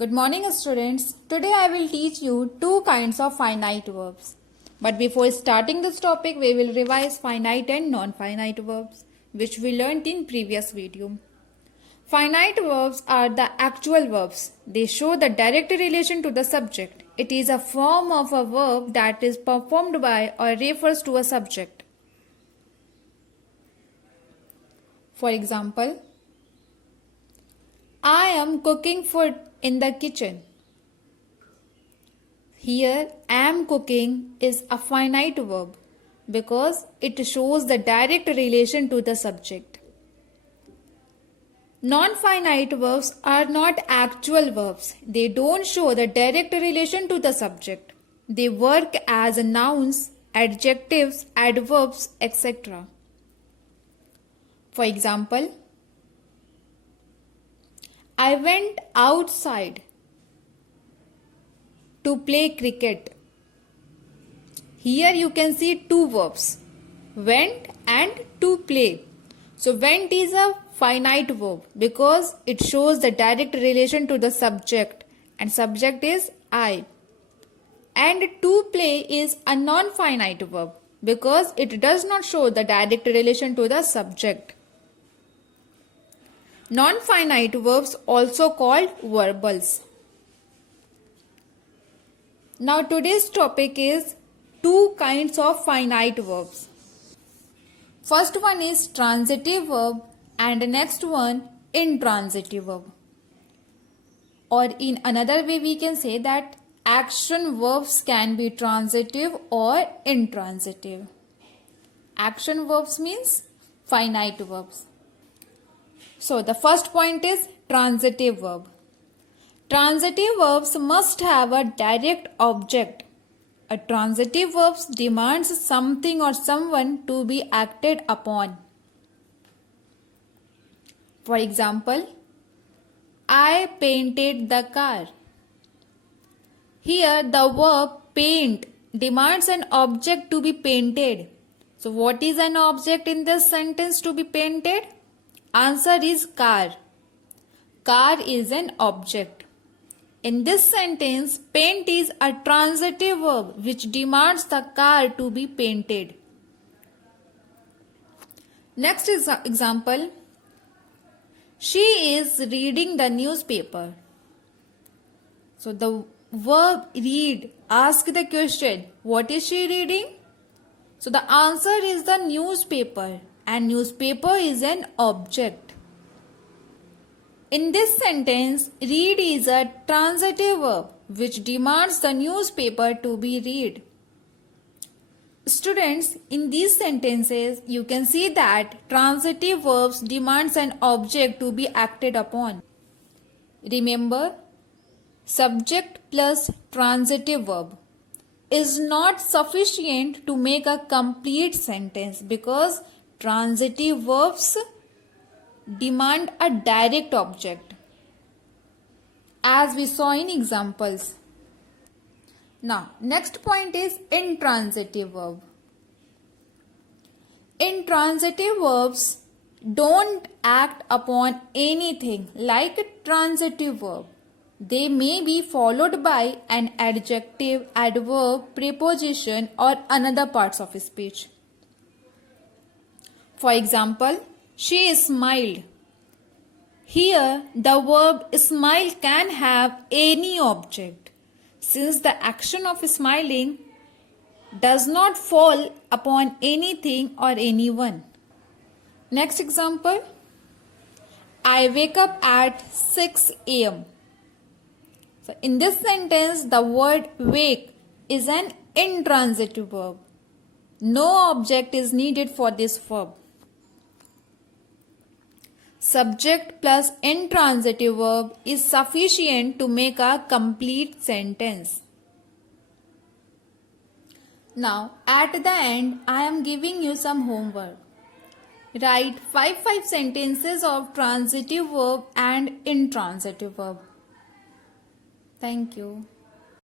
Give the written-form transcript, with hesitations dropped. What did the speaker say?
Good morning, students. Today I will teach you two kinds of finite verbs. But before starting this topic, we will revise finite and non-finite verbs, which we learned in previous video. Finite verbs are the actual verbs. They show the direct relation to the subject. It is a form of a verb that is performed by or refers to a subject. For example, I am cooking food in the kitchen. Here, am cooking is a finite verb because it shows the direct relation to the subject. Non-finite verbs are not actual verbs. They don't show the direct relation to the subject. They work as nouns, adjectives, adverbs, etc. For example, I went outside to play cricket. Here you can see two verbs, went and to play. So went is a finite verb because it shows the direct relation to the subject and subject is I. And to play is a non-finite verb because it does not show the direct relation to the subject. Non-finite verbs also called verbals. Now today's topic is two kinds of finite verbs. First one is transitive verb and next one intransitive verb. Or in another way we can say that action verbs can be transitive or intransitive. Action verbs means finite verbs. So the first point is transitive verb. Transitive verbs must have a direct object. A transitive verb demands something or someone to be acted upon. For example, I painted the car. Here the verb paint demands an object to be painted. So what is an object in this sentence to be painted? Answer is car. Car is an object. In this sentence, paint is a transitive verb which demands the car to be painted. Next example, she is reading the newspaper. So the verb read asks the question, what is she reading? So the answer is the newspaper. And newspaper is an object. In this sentence, read is a transitive verb which demands the newspaper to be read. Students, in these sentences, you can see that transitive verbs demands an object to be acted upon. Remember, subject plus transitive verb is not sufficient to make a complete sentence because transitive verbs demand a direct object, as we saw in examples. Now, next point is intransitive verb. Intransitive verbs don't act upon anything like a transitive verb. They may be followed by an adjective, adverb, preposition, or another parts of speech. For example, she smiled. Here, the verb smile can have any object, since the action of smiling does not fall upon anything or anyone. Next example, I wake up at 6 a.m. So in this sentence, the word wake is an intransitive verb. No object is needed for this verb. Subject plus intransitive verb is sufficient to make a complete sentence. Now, at the end, I am giving you some homework. Write 5 sentences of transitive verb and intransitive verb. Thank you.